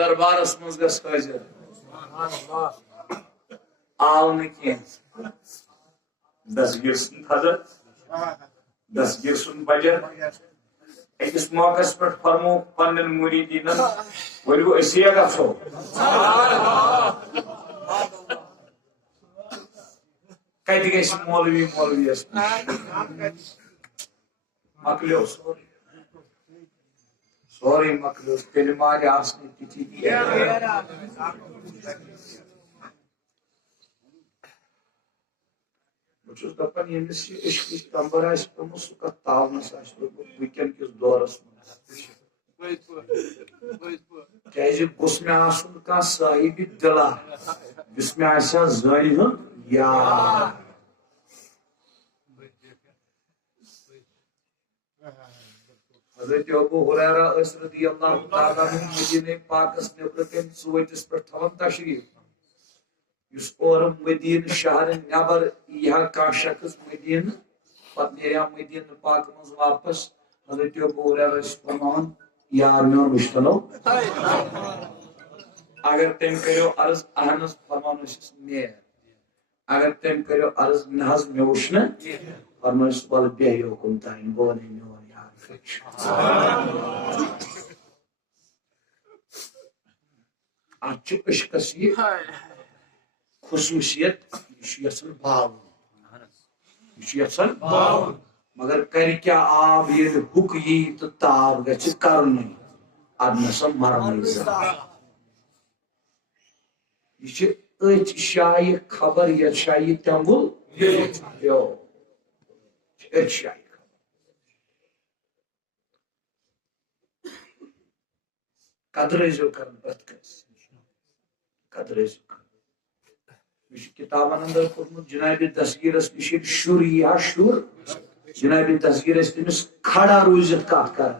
دربارس مز گس حاضر آو نی دستگیر سن حضرت دستگیر سن بجر اکس موقع پہ فرمو پن مریدین ورو اسی گھو کت گھ مولوی مولویس مکلیو سوری مکلیو تیل مارے آسنی تھی بہت دپان یمس یہ عشقچ تمبر آس پیمت سہ کت تاونس ونکین کس دورس مز گوس مے آسن کھانا صاحب دلا یس مے آسیا زٲنہِ ہُنٛد یار حضرت ابو ہریرہ رضی اللہ تعالیٰ عنہ مدینہ پاکس نبر کن ژوٗنٛٹھِس پٮ۪ٹھ تھاوان تشریف اس اور مدینہ شہر نبر یہ کان شخص مدینہ پتہ نیریا مدینہ پاک مز واپس حضرت ابو ہریرہ فرمان یار میون وشتنو اگر تم کرو عرض اہنس فرمان نیر اگر تم کرو عرض نہ مے وچھ نا فرمان ول بیہو کن تین بون میون یار فکش اچ عشقس یہ خصوصیت یسن باون مگر کر کیا آب یہ حک یی تو تاب گھ کرن ادنس مرن یہ ات شائع خبر یت شائع تنگل ات شائع خبر قدر کرن پرت کس قدر کتابن اندر پورمت جناب دستگیرس نش شر یا شر جناب دستگیرس تمس کھڑا روزت کت کر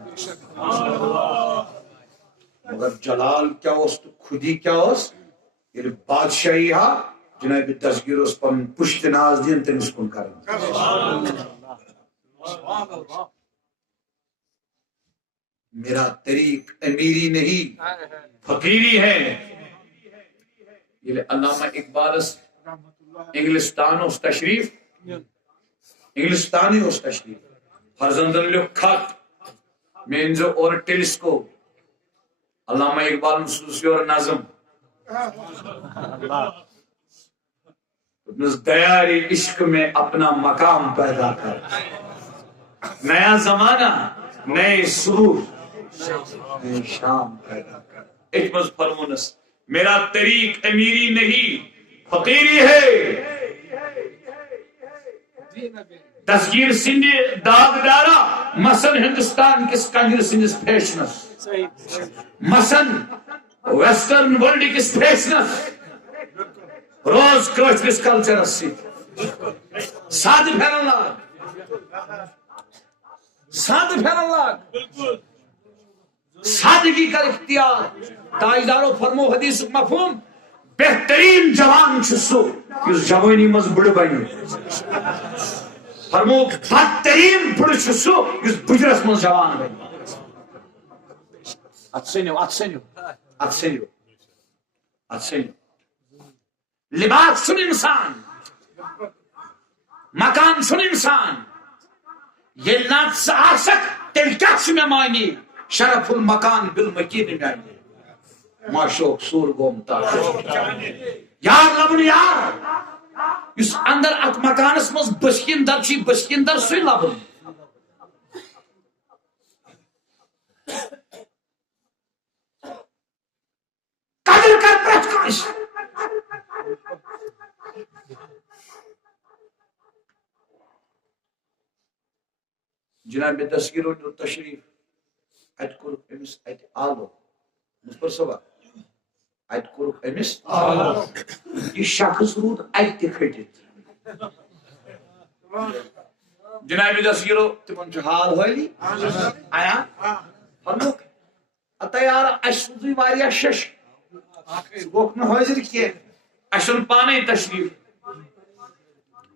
مگر جلال کیا اس تو خودی کیا اس یہ بادشاہی ہا جناب دستگیر اس پن پشت ناز دین تمس کن کر میرا طریق امیری نہیں فقیری ہے یہ علامہ اقبال انگلستان اس تشریف انگلستانی اس تشریف فرزندن لکھ خط مینزو اور ٹیلیسکوپ علامہ اقبال مسوسی اور نظم دیاری عشق میں اپنا مقام پیدا کر نیا زمانہ نئے سرور نئی شام پیدا کر اجمز فرمونس میرا طریق امیری نہیں فقیری ہے دستگیر سندھ داغ دارا مثلا ہندوستان کس کنجر سندس فیشنس مثلا ویسٹرن ورلڈ کس فیشنس روز کٲشرِس کلچرس سۭتۍ سادٕ پھیرن لاگ سادٕ پھیرن لاگ سادگی کا اختیار تاجدارو فرمو حدیث مفہوم بہترین جوان چھ سو اس جوانی مز بڑ بنی فرمو بدترین بڑ چھ سو اس بجرس مز جوان بنی اتسنیو لباس سن انسان مکان سن انسان یہ نات آسک تیل کیا میں معنی شرف المکان بالمکین میں معشوق سور گومتا یار لبن یار اس اندر ات مکانس مز بسکندر چی بسکندر سوی لبن قدر کر پرت کانش جناب دستگیر و تشریف ات کور امس ات آلو مصبر صبح ات کور امس آلو یہ شخص رود ات کھٹت جناب دستگیرو تمن حال ہولی آیا فرموک اتا یار اشوی واریا شش گوک نہ حاضر کی اشن پانے تشریف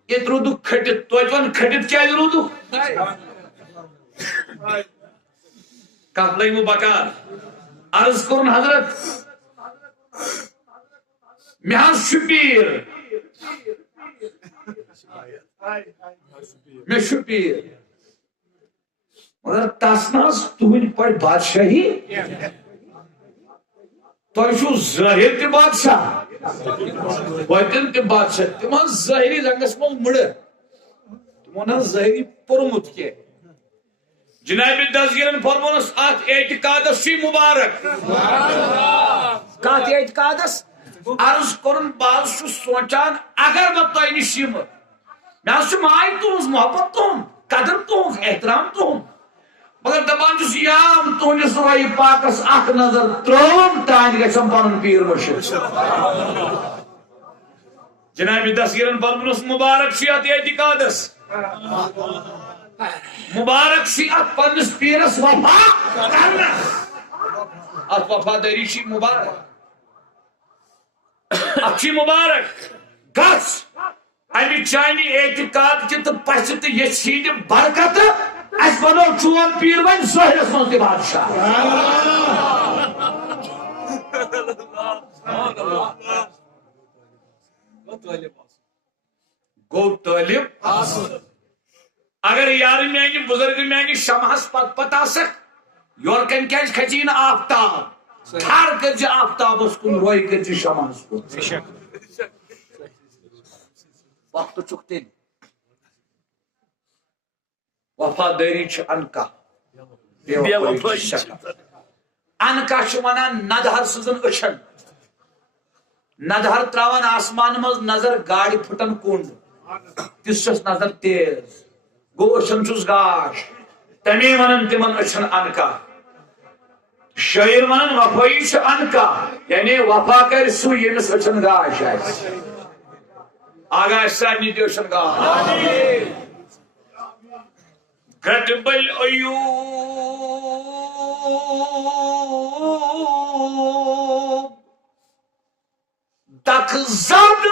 یہ رود کھٹت توجن کھٹت کیا رود کت لگو بکار عرض کرن حضرت میں شپیر میں شپیر مگر تس تہند پہ بادشاہی تہ ظاہر تہ بادشاہ وتن تہ بادشاہ تم ظاہری رنگس من مڑ تمو ظاہری پورمت کی جناب دسگیرن فرمونس ات اعتقادس چھ مبارک کت اعتقادس عرض کرن باز سوچان اگر بہ تہ نش یم مے ماے تہذ محبت تہد قدر تہذ احترام تہد مگر دپان یام تہندس روی پاکس اخ نظر ترون تان گھم پن پیر مرشد جناب دسگیرن فرمونس مبارک چھ ات اعتقادس مبارک چھ ات پنس پیرس وفا کرنس ات وفاداری چھ مبارک ات مبارک گس امہ چانہ اعتقاد چہ تو پس تو یچھ برکت اس بنو چون پیر ون ظاہرس من تہ بادشاہ گو طالب اگر یار میانہ بزرگ میانہ شمہس پت پتہ آسک یور کن کیاز کھچی نا آفتاب ٹھار کرجہ آفتابس کن روی کرجہ شمہس کن وقت چک تیل وفاداری چھ انکا انکا چھ ونان ندہر سزن اچھن ندہر تراوان آسمان مز نظر گاڑی پھٹن کنڈ تس چھس نظر تیز گو اچھن چھس گاش تمی ونن تمن اچھن انکا شاعر ونن وفائی چھ انکا یعنی وفا کر سو یمس اچھن گاش آگاہ سارنی تہ اچھن گاش كتب العيوب تقزد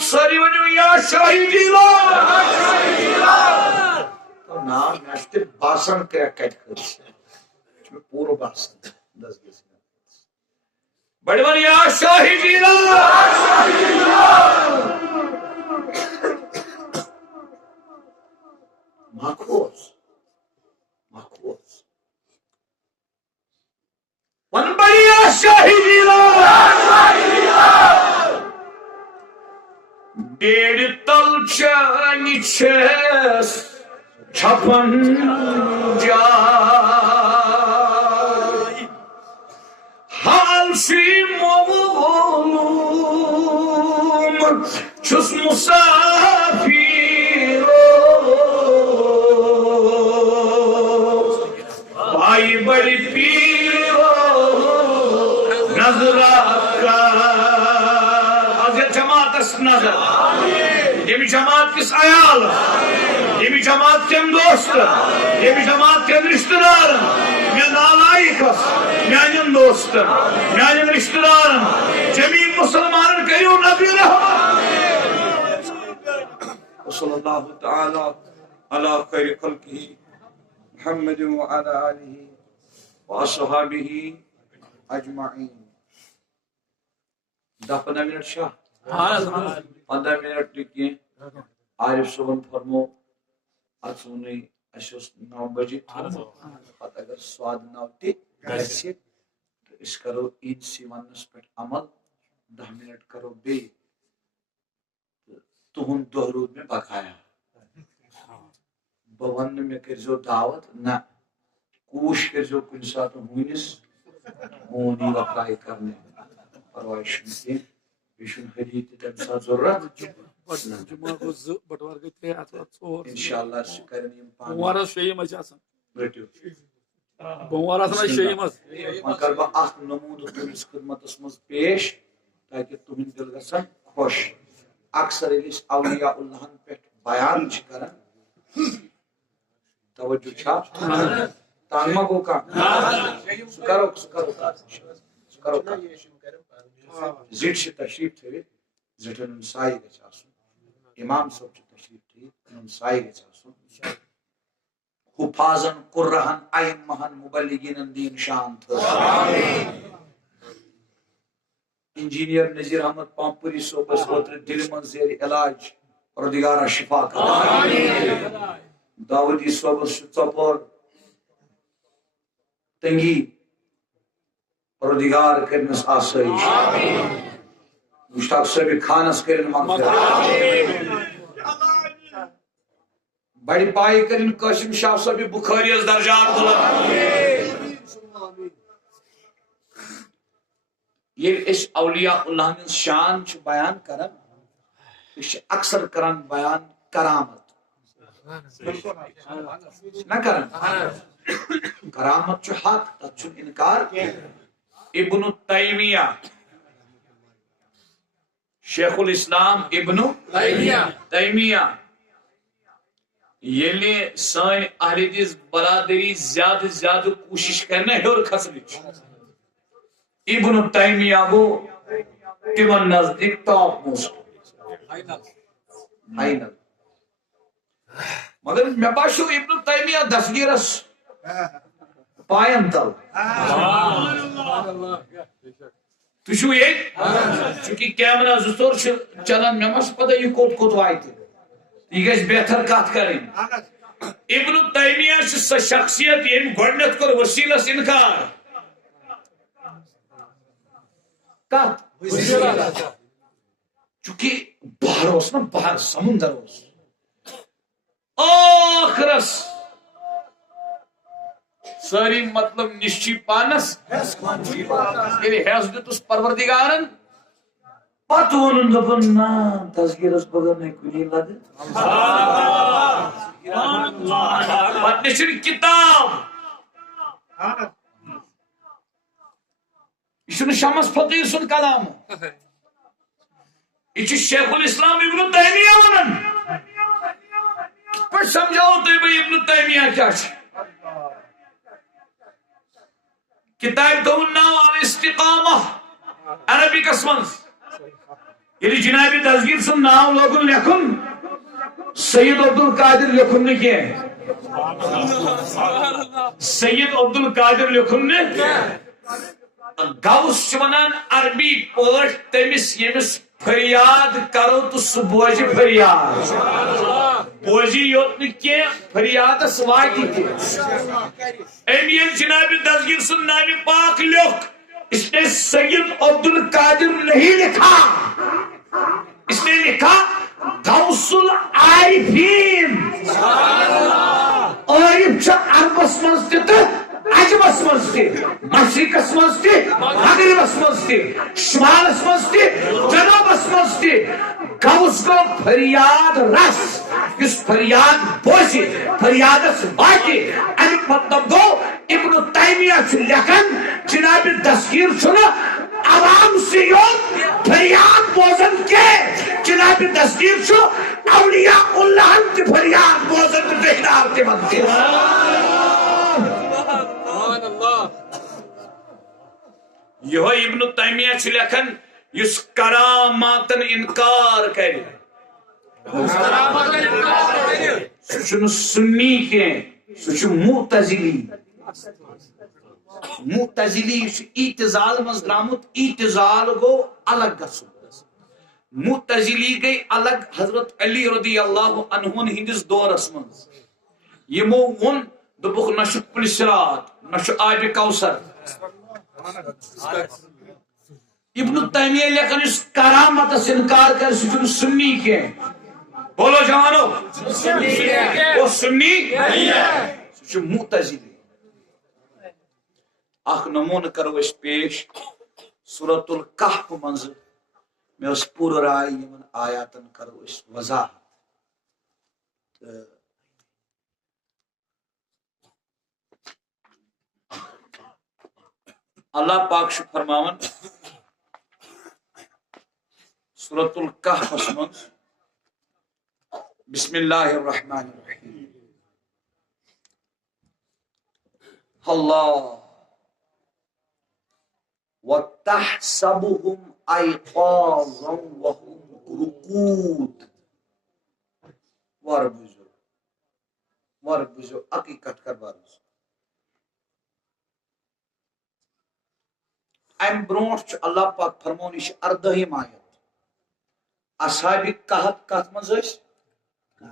ساری ونیو یا شاہی جیلان تو نام نشتے باسن کیا کٹ کرس پورو باسن دس گیس بڑی بڑی یا شاہی جیلان ماخوز ماخوز ون بڑی یا شاہی جیلان ڈیڑھ تل چانی چھس چھپن جا شی معلوم چھس مسافر بھائی بڑی پیر نظر جماعت نظر یہ جماعت کس عیال یہ جماعت کم دوست یہ جماعت کم رشتہ دار میں نالائکس میانن دوستن میانن رشتہ دارن جمیع مسلمانن کریو نبی رحمت وصلی اللہ تعالی علی خیر خلقہ محمد وعلی آلہ واصحابہ اجمعین 10-15 منٹ شاہ 15 منٹ لکھیں عارف صبح فرمو اتسونی اشوس 9 بجے پتہ اگر سواد 9 تی گھسی تو اس کرو عید سی ونس پہ عمل 10 منٹ کرو بے تہن دہ رود میں بقایا بہ میں کرزو دعوت نہ کوش کرزو کن سات ہونس ہونی وفائی کرنے پرواہ چھنہ بیشن حدیث تم سات ضرورت انشاءاللہ کرن یم بوموارس شیم آسان رٹیو بوموارس شیم کر بہ اخ نمود تہندس خدمتس مز پیش تاکہ تہند دل گژھن خوش اکثر یس اولیاء اللہ پہ بیان کران توجہ چھا تانما گو کا کرو زٹ سے تشریف تھوت زٹن سائے گھس آسن امام صاحب تشریف تھوت ان سائے گھس آسن حفاظن قرہن ائمہن مبلغین دین شان تھا انجینئر نذیر احمد پامپوری صوبس اوتر دل من زیر علاج پروردگارہ شفا کر داودی صوبس ژۄپور تنگی پروردگار کرنس آسائش مشتاق صاحب خانس کرن مغفرت بڑی پائی کرن قاسم شاہ صاحب بخاری از درجات بلند یہ اس اولیاء اللہ ہن شان چھ بیان کرن اس اکثر کرن بیان کرامت نہ کرن کرامت چھ حق تچ انکار ابن تیمیہ شیخ الاسلام ابن تیمیہ یلی سائن اہل حدیث برادری زیادہ زیادہ کوشش کرنا ہیور کھسنچ ابن تیمیہ گو تمن نزدیک ٹاپ موسٹ فائنل مگر میں باشو ابن تیمیہ دستگیرس پائن تل تشو یہ چونکہ کیمرہ زور چلان میں مس پتہ یہ کوت کوت وائت یہ گژھِ بہتر کت کریں ابن تیمیہ سہ شخصیت یم گۄڈنیتھ کور وسیلس انکار کت چونکہ بحر اس نا بحر سمندر اس آخرس ساری مطلب نشچی پانس یعنی حیث دیتس پروردگارن پت ونن دپن نا تذکیرس بغیر نہیں کنی لد پت نشن کتاب یہ شمس فقیر سن کلام یہ شیخ الاسلام ابن تیمیہ ونن پر سمجھاؤ تو بھائی ابن تیمیہ کیا کتاب دون ناو الاستقامہ عربی قسمنز یعنی جناب دستگیر سن ناو لوگن لکھن سید عبدالقادر لکھن نے کیا سید عبدالقادر لکھن نے گوس چونان عربی پوٹ تمس یمس فریاد کرو تو سہ بوجھ فریاد بوجھی یوت کی فریادس واتی امین جناب دستگیر سن نام پاک لکھ اس نے سید عبدالقادر نہیں لکھا اس نے لکھا غوث العارفین عارف چھ عربس منز تہ عجمس منز تہ مشرقس منز تہ مغربس منز تہ شمالس منز تہ جنوبس منز تہ غوث کو فریاد رس اس فریاد بوزی فریادس واتی امیک مطلب گو ابن تیمیہ چھ لکھن جناب دستگیر چھنا عوام سے یوت فریاد بوزن کے جناب دستگیر چھو اولیاء اللہ انت فریاد بوزن تو بہنار تے بنتے یہ ابن تیمیہ چھ لکھن یس کراماتن انکار کرے سچن سنی کے سچ معتزلی معتزلی اعتزال مز درامت اعتزال گو الگ گسن معتزلی گئی الگ حضرت علی رضی اللہ عنہ ہندس دورس مز یمو ون دبک نش پل صراط نش آب کوثر ابن تیمیہ لکھن اس کرامت انکار کر سچن سنی کے بولو جوانو وہ سنی سچ معتزلی اخ نمون کرو اس پیش سورۃ الکہف منز میں اس پور رائے یمن آیاتن کرو اس وضاحت اللہ پاک شو فرماون سورۃ الکہف منز بسم اللہ الرحمن الرحیم اللہ وَتَحْسَبُهُمْ أَيْقَاظًا وَهُمْ رُقُودٌ وَرَبُزُرُ مر بوزو حقیقت کر بارس ام برونٹ اللہ پاک فرمون یہ 18 آیت اصحاب کہف کت مز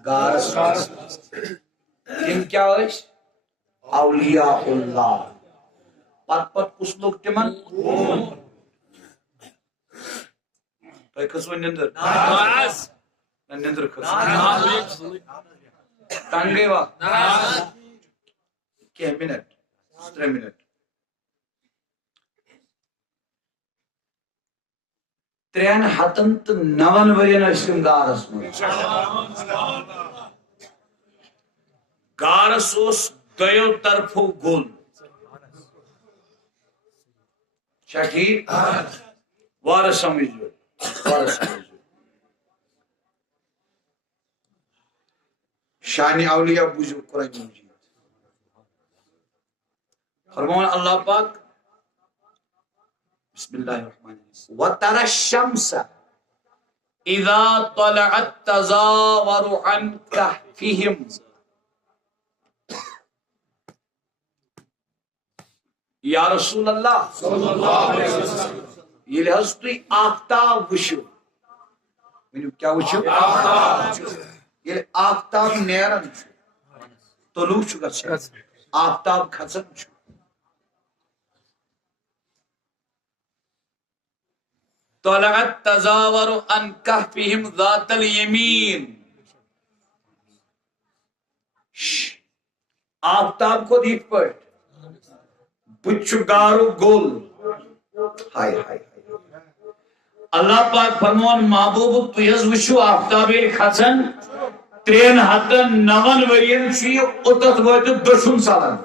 غارس تم کیا اولیاء اللہ پت پت کس لوگ تمن تھی کھسو نندر نندر کھسو تنگ گئی وا کی منٹ 3 منٹ 309 ورین تم غارس مز غارس دویو طرفو گل ٹھیک وار سمجھو شان اولیاء بوجھو قرآن مجید فرمان اللہ پاک بسم اللہ الرحمن الرحیم وَتَرَى الشَّمْسَ إِذَا طَلَعَتْ تَزَاوَرُ عَنْ كَهْفِهِمْ یا رسول اللہ صلی اللہ علیہ وسلم یہ لحظ تھی آفتاب وشو کیا وشو یہ آفتاب نیرن طلوع چھو گچھے آفتاب کھسن چھو طلعت تزاور عن كهفهم ذات اليمين آفتاب کو دیکھ پڑ بچو گارو گول ہائے ہائے اللہ پاک فرمان محبوب تیز وشو آفتاب کھسن 309 ورین چی اتت ویت 2 سالن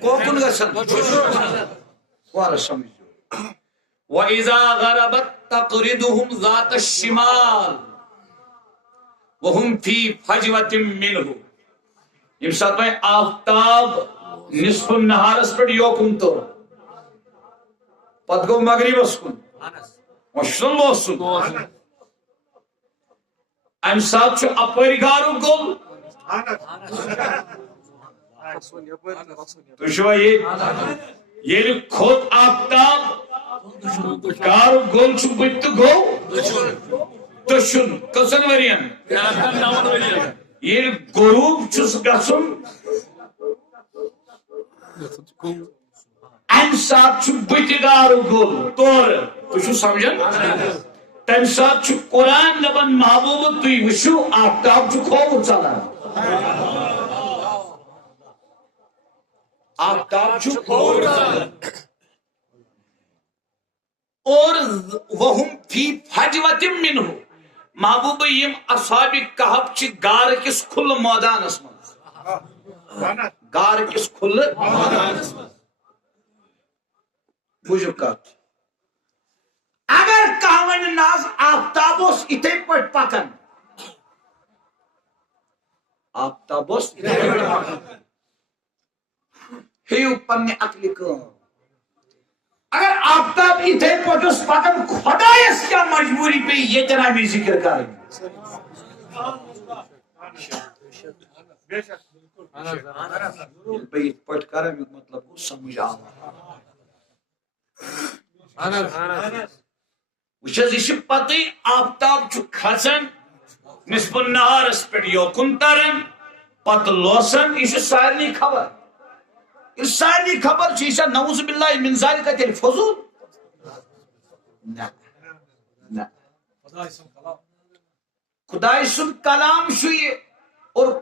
کوکن گسن وارا سمجھو وَإِذَا غَرَبَتْ تَقْرِدُهُمْ ذَاتَ الشِّمَالِ وَهُمْ فِي فَجْوَةٍ مِّنْهُ یم ساتھ میں آفتاب نصف النہارس پر یوکم تو پت گو مغرب اسکن وشن لوسن ام ساتھ چھو اپری گارو گل تو شو یہ خود آفتاب گارو گل چھو بیت گو دشن کسن ورین یہ غروب چھس گسن ام ساتھ چھو بیت گارو گل طور تو شو سمجھن تم ساتھ چھو قرآن لبن محبوب تو وشو آفتاب چھو خوب چلا آفتاب چھو خوب چلا اور وہم فی فجوۃ منہ محبوب یم اصحاب کہف چھ گار کس کھل میدانس مز گار کس کھل میدانس مز بوجھو کت اگر کہون ناز آفتابوس اتھے پٹ پکن آفتابوس اتھے پٹ پکن ہیو پنی عقلی کام اگر آفتاب اتھے پٹس پکن خدایس کیا مجبوری پہ یہ جنابی ذکر کریں بھئی پٹ کریں مطلب کو سمجھ آنا وچھز یہ پتی آفتاب چھو کھسن نصف النہار اس پر یوکن ترن پت لوسن یہ سارنی خبر اس ساری خبر چیزا نعوذ باللہ من ذالک تیل فضول نہ خدای سن کلام شو یہ اور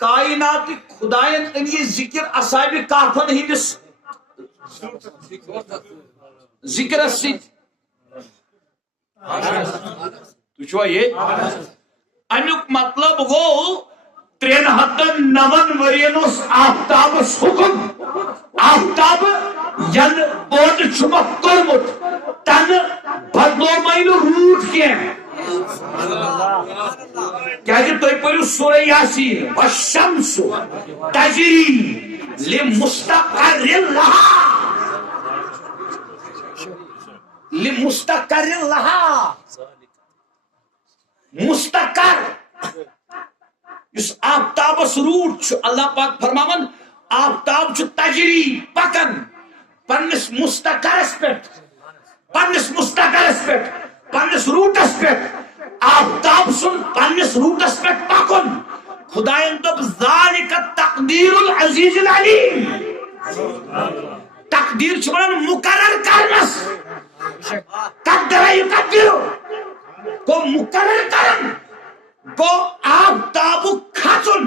کائنات خدایت ان یہ ذکر اصحاب کہفن ہندس ذکر السید تو چھوا یہ انیک مطلب گو 309 ورینوس آفتاب حکم آفتاب ین بود چھمک کرمت تن بدلو مین روٹ کیا کیا کہ تو پڑھو سورہ یاسین والشمس تجری لمستقر لها لمستقر لها مستقر اس آفتابس روٹ اللہ پاک فرماون آفتاب تجری پکن پنس مستقرس پہ پنس روٹس پہ آفتاب سن پنس روٹس پہ پکن خدائن دب ذالک تقدیر العزیز العلیم تقدیر چھوڑن مقرر کرنس قدر یقدر کو مقرر کرن کو آفتاب کھچن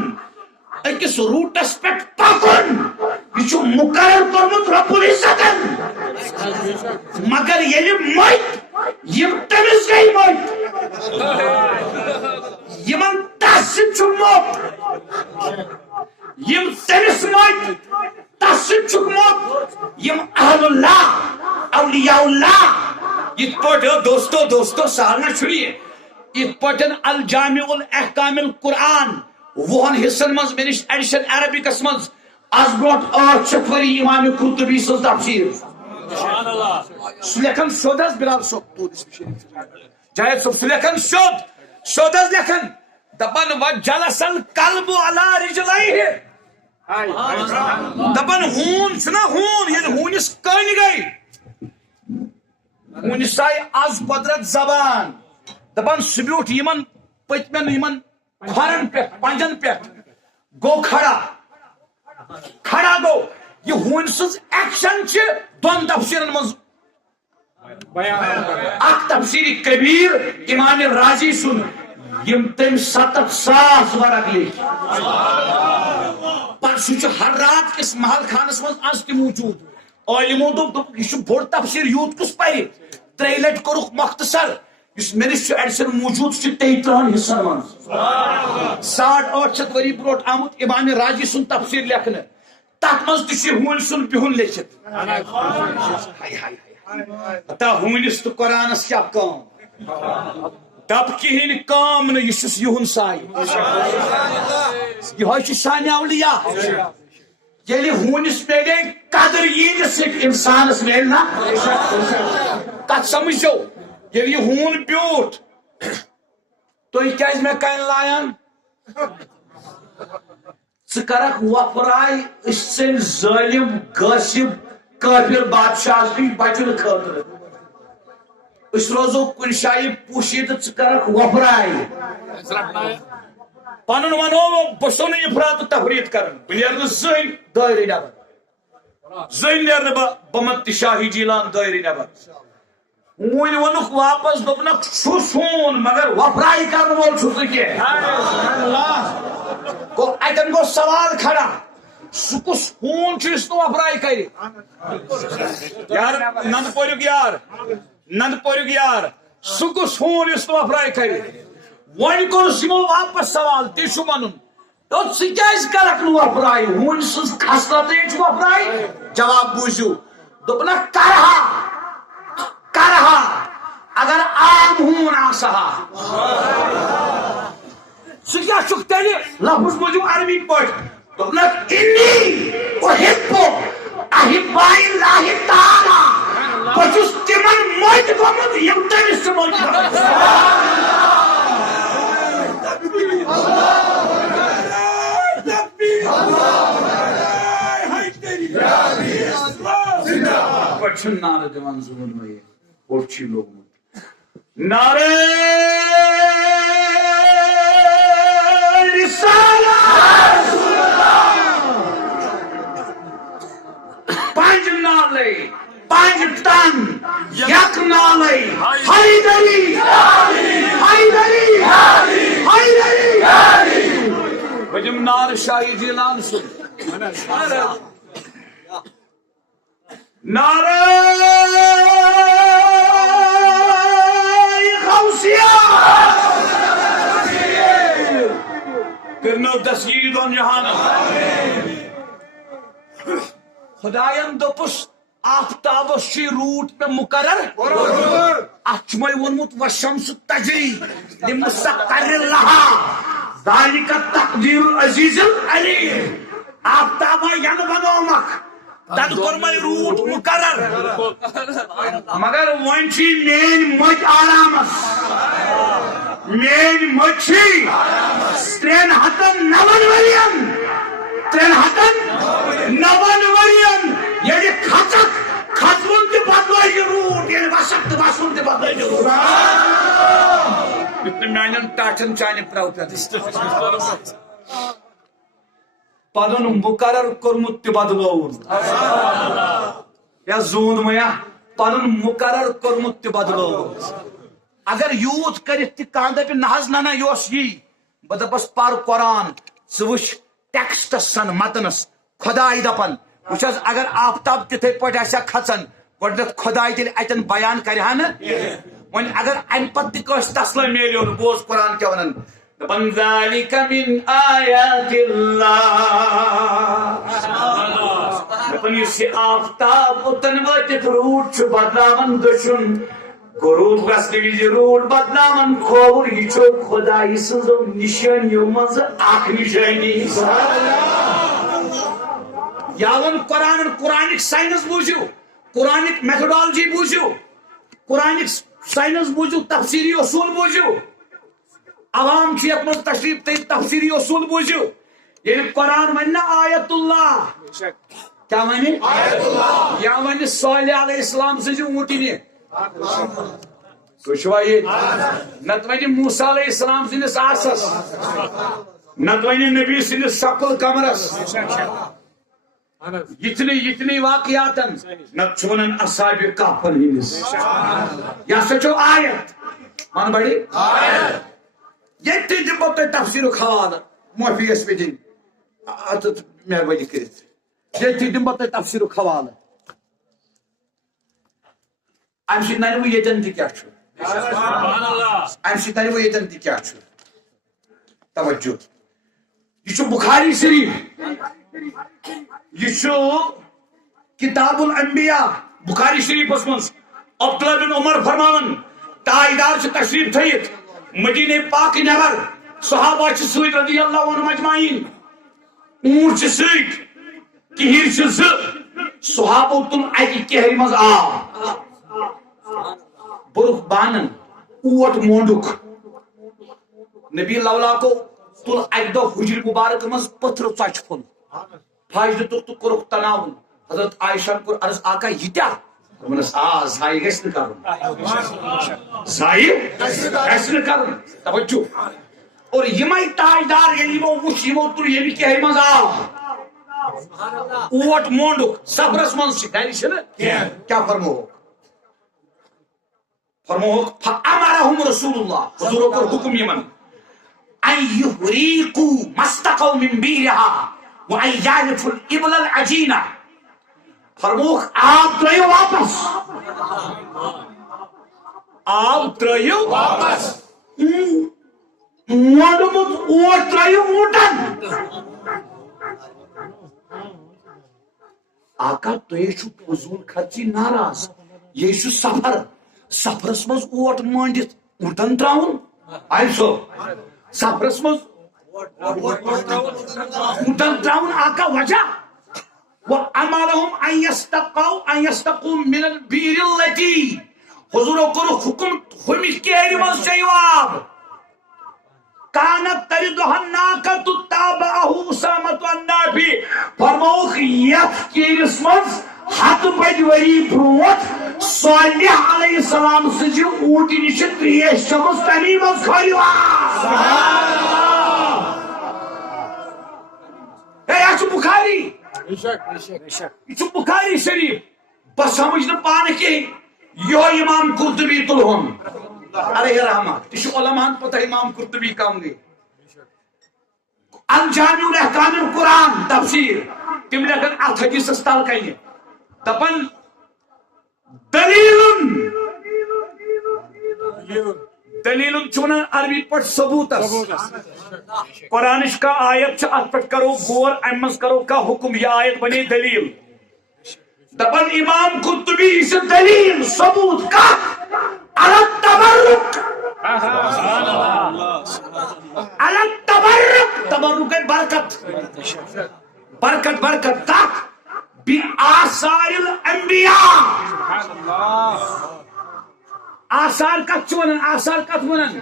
اکس روٹس پہ پکن یہ مقرر کرمت رب العزتن مگر یہ مت یم تمس گئی مت یمن تس موت یم تمس مت تس موت یم اہل اللہ اولیاء اللہ یہ پڑھو دوستو سالنا چھڑیے یہ پڑھن الجامع الاحکام القرآن وہن حصن مز منش ایڈیشن عربکس مز از بروٹ 8 ؤری امام قرطبی سن تفسیر سلیکھن شد بلال صوب جاید صوب سلیکھن شد لیکھن دپن وجلس القلب على رجليه دپن ہون چھنا ہون یہ ہونس کن گئی ہونس آئی از قدرت زبان دپن سہ بیوٹھ یمن پتمن یمن کھرن پہ پنجن پہ گو کھڑا گو یہ ہون سز ایکشن چھ دون تفسیرن مز اک تفسیر کبیر امام رازی سن یم تم 7,000 ورق لکھ پر سہ ہر رات کس محل خانس مز آز تہ موجود علمو دوپ یہ بوڑ تفسیر یوت کس پرِ 3 لٹ کورک مختصر اس منش ایڈیشن موجود 23 حصن من 850 ؤری بروٹ آمت امام راجی سن تفسیر لکھنے تک مز تہ ہون سن بہن لکھت تا ہونس تو قرآنس کیا کام دب کہین کام نہ یہ یہن سائے یہ شان اولیاء یلی ہونس میلے قدر یہس انسانس میل نا کت سمجھو یلی یہ ہون بیوٹ تھی کیاز میں کن لایان ثرک وپرائی سن ظالم غاصب کافر بادشاہ بچن خاطر اس روزو کن جائیں پوشید ثرک وپرائی پن ونو بسو نا افراد تفرید کر بہر زن دائر نبر زن نیر بمت شاہی جیلان دائر نبر ون ونک واپس دپنک سون مگر وپرائی کر وول اتن گو سوال کھڑا سہ کس ہون اس وپرائی کر یار نند پوریک یار سہ کس ہون اس وپرائی کر ون کورس یمو واپس سوال تی ون کرک وپرائی ہون سز خصلت وپرائی جواب بوزیو دپنک کرہا اگر عام ہون آسہا سہ کیا چھ تیل لفظ بوزیو عربی پٹ دپنک انی احب احباء اللہ تعالی بچس تمن مت گومت یم تمس مت پچھن نعرہ دیوان زمن میں پوچھی لوگ نعرہ رسالت پانچ نالے پانچ تن یک نالے حیدری حیدری حیدری بجم نار شاہی جیلان سن نعرہ غوثیہ کرنو دستگیری دون جہان خداین دوپس آفتاب شی روٹ پہ مقرر اچمے ونمت والشمس تجری لمستقر لہا ذالک تقدیر العزیز العلیم آفتابہ ین بنومک تد کورمے روٹ مقرر مگر ون چھ مین مت آرامس مین مچھی 390 ورین 390 ورین یعنی کھچک کھچون تہ بدلائی یہ روٹ یعنی وسک تہ وسون تہ بدلائی یہ روٹ میانن ٹاٹھن چانہ پراو پہ پنن مقرر کورمت تہ بدلوون یا زون میا پنن مقرر کورمت تہ بدلوون اگر یوت کرت تہ کان دپ نہ نہ یہ بہ دپس پر قرآن ث وچ ٹیکسٹس سن متنس خدائی دپن وچھس اگر آفتاب تتھے پٹ آسیا کھژن گۄڈنیتھ خدائی تیل اتن بیان کرہا نا ون اگر ام پتہ تہ کٲنٛسہِ تسلہ میلیو نہٕ بوز قرآن کیا ونان دپن ذالک من آیات اللہ دپن یُس یہِ آفتاب اوٚتن وٲتِتھ روٗد چھُ بدلاون دٔچھُن غروب گژھنہٕ وِزِ روٗد بدلاون کھووُر یہِ چھُ خۄدایہِ سٕنٛزو نِشٲنیو منٛزٕ اکھ نِشٲنی یا ون قرآن قرآنک سائنس بوٗزِو قرآنک میتھڈالجی بوٗزِو قرآنک سائنس بوٗزِو تفسیری اصول بوٗزِو عوام چھِ یتھ منٛز تشریف تھٲیِتھ تفسیری اصول بوٗزِو ییٚلہِ قرآن ونہِ نا آیت اللہ کیا ونہِ یا ونہِ صالح علیہ السلام سٕنٛزِ اوٗنٹنہِ تُہۍ چھِوا ییٚتہِ نتہٕ ونہِ موسیٰ علیہ السلام سٕنٛدِس آسس نتہٕ ونہِ نبی سٕنٛدِس سقل قمرس یتنی واقعاتن نتہٕ چھُ ونان اصحابِ کہفن ہٕنٛدِس یہ ہسا چھو آیت من بڑی ییٚتہِ دِمو تۄہہِ تفسیٖرُک حوالہٕ معٲفی ٲس مےٚ دِنۍ مہربٲنی کٔرِتھ ییٚتہِ دِمو تۄہہِ تفسیٖرُک حوالہٕ امہِ سۭتۍ ننوٕ ییٚتٮ۪ن تہِ کیٛاہ چھُ امہِ سۭتۍ ننوٕ ییٚتٮ۪ن تہِ کیٛاہ چھُ توجہ یہ چھُ بخاری شریف یہ چھُ کتاب الانبیاء بخاری شریفس منٛز عبداللہ بن عمر فرماون تاجدار چھِ تشریف تھٲیِتھ مدینہ پاک نٮ۪بر صحابہ چھِ سۭتۍ رضی اللہ عنہم اجمعین اونٹ چھِ سۭتۍ کِہِرۍ چھِ زٕ صحابو تُل اکہِ کیہرِ منٛز آب بُرُکھ بانن اوٹ مونڈُک نبی لولا کو تُل اکہِ دۄہ حجر مبارک منٛز پٔتھرٕ ژۄچہِ پھوٚل پھش دِتُکھ تہٕ کوٚرُکھ تناوُن حضرت عائشہ کوٚر عرض آقا ییٖتیاہ دوٚپنس ضایہِ گژھِ نہٕ کرُن ضایہِ گژھِ نہٕ کرُن توجہ اور یِمے تاجدار ییٚلہِ یِمو وُچھ یِمو تُل ییٚمہِ کیہرِ منٛز آب اوٹ مونڈُک سفرس منٛز چھِ گرِ چھِنہٕ کیٛاہ فرمووُکھ فرمووُکھ فأمرهم رسول اللہ حضورو کوٚر حُکم یِمن ان يهريقوا ما استقوا من بيرها وان يعرفوا الابل العجينه فرمووکھ آب ترٲیِو واپس آب ترٲیِو واپس مونڈمُت اوٹ ترٲیِو اوٗٹن آقا تُہۍ چھُو فضوٗل خرچی ناراض یہِ چھُ سفر سفرس منٛز اوٹ مٲنڈِتھ اوٗٹن تراوُن آیہِ صٲب سفرس منٛز اوٗٹن تراوُن آقا وجہ وَأَمَرَهُمْ أَن يَسْتَقُوا مِنَ الْبِئْرِ الَّتِي حضورو کوٚرُکھ حُکم ہُمہِ کیہرِ منٛز چیٚیِو آب كانت ترِدُهَا النَّاقَةُ تَابَعَهُ أُسَامَةُ النَّافِعِ فرمووُکھ یتھ کیہرِس منٛز ہتھ بٔدۍ ؤری برونٛٹھ صالح علیہ السلام سٕنٛزِ اوٗٹنہِ چھِ ترٛیش چٔمٕژ تمی منٛز کھٲلِو آب یہِ چھُ بُخاری یہ بخاری شریف بس سمجھ نہ پانہ کہیں یہ امام قرطبی تلہن علیہ رحمہ یہ علماء پتہ امام قرطبی کم گئی الجامع الاحکام القرآن تفسیر تم لیکن ات حدیثس تل کنہ دپن دلیل چونہ عربی پٹ ثبوتس قرآن کا آیت ات پہ کرو غور ام مز کرو کا حکم یہ آیت بنے دلیل دپن امام قرطبی سے دلیل ثبوت کا التبرک تبرک برکت برکت برکت تک بآثار الانبیاء آثار کت ونان آثار کت ونان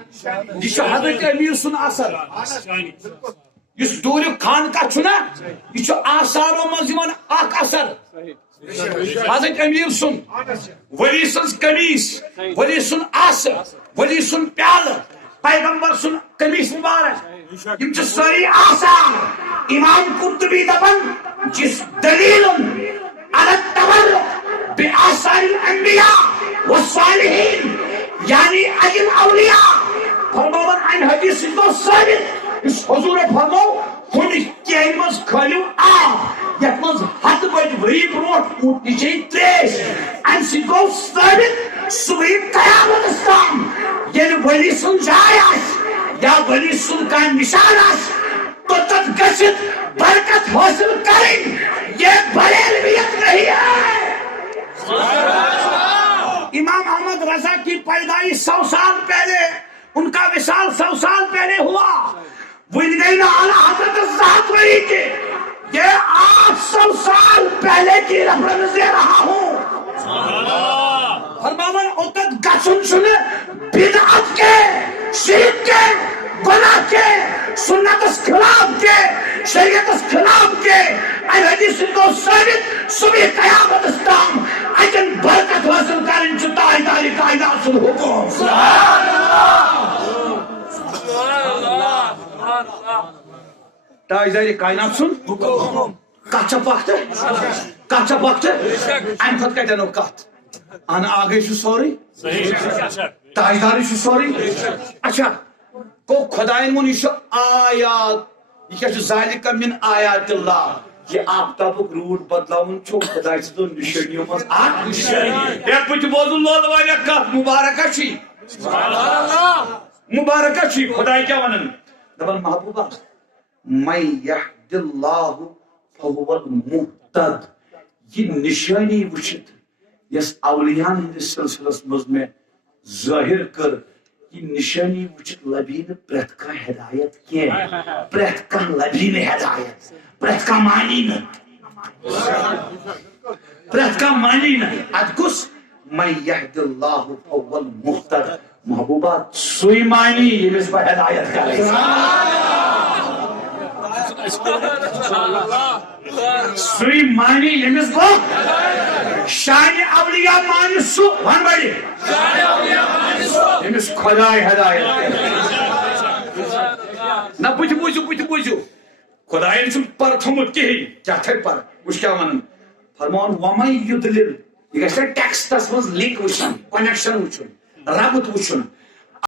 یہ حضرت امیر سن اثر اس دور خان کت چھنا یہ آثارو مز اخ اثر حضرت امیر سن ولی سن قمیص ولی سن آس ولی سن پیال پیغمبر سن قمیص مبارک یم ساری آثار امام قرطبی دپن جس دلیل على التبرك بآثار الأنبياء والصالحين يعني أجل الأولياء فرموان عن حديث ثابت اس حضور فرمو ہن کیمز کھلیو یتمز ہتھ بڑی وری برونٹ اونٹنی چھ تریش ام سی گو ثابت صبح قیامت استام یعنی ولی سن جائے یا ولی سن کا نشان تو تب گشت برکت حاصل کریں یہ بریلویت نہیں ہے امام احمد رضا کی پیدائش 100 سال پہلے ان کا وصال 100 سال پہلے ہوا وہ نہیں اعلیٰ حضرت ذات ولی کے یہ 800 سال پہلے کی ریفرنس دے رہا ہوں فرماون اوتت گچن چھنے بدعت کے شرک کے گناہ کے سنت اس خلاف کے شریعت اس خلاف کے این حدیث کو ثابت صبح قیامت استام اجن برکت حاصل کرن چتا اداری کائنات سن حکم سبحان اللہ تاجداری کائنات سن حکم کچھ وقت این خود کہتے ہیں کت انا آگے شو سوری تاجداری شو سوری اچھا کو خدائن من یہ آیات یہ کیا ذالک من آیات اللہ یہ آفتابک روٹ بدلاون چھو خدای سدو نشانیوں مز آٹھ نشانی یہ پچھ بوزن لول والی کت مبارکہ چھی مبارکہ چھی خدای کیا ونن دبن محبوبہ من یحد اللہ فہو المحتد یہ نشانی وچھت یس اولیان ہندس سلسلس مز میں ظاہر کر یہ نشانی وچھت لبین پرت کا ہدایت کی پرت کا لبین ہدایت پرت کا معنی نہ پرت کا معنی نہ ادکس من یحد اللہ فهو المحتد محبوبات سوئی معنی یہ مس پر ہدایت کرے سوئی معنی یہ مس پر شان اولیاء معنی سو ون بڑی شان اولیاء معنی سو یہ مس خدای ہدایت نہ پوچھ بوجھو خدای نے پر تھمت کی کیا تھے پر اس کیا ون فرمان ومن یدلل یہ گژھِ ٹیکسٹس مز لنک وچھن کنیکشن وچھن رابط وچھن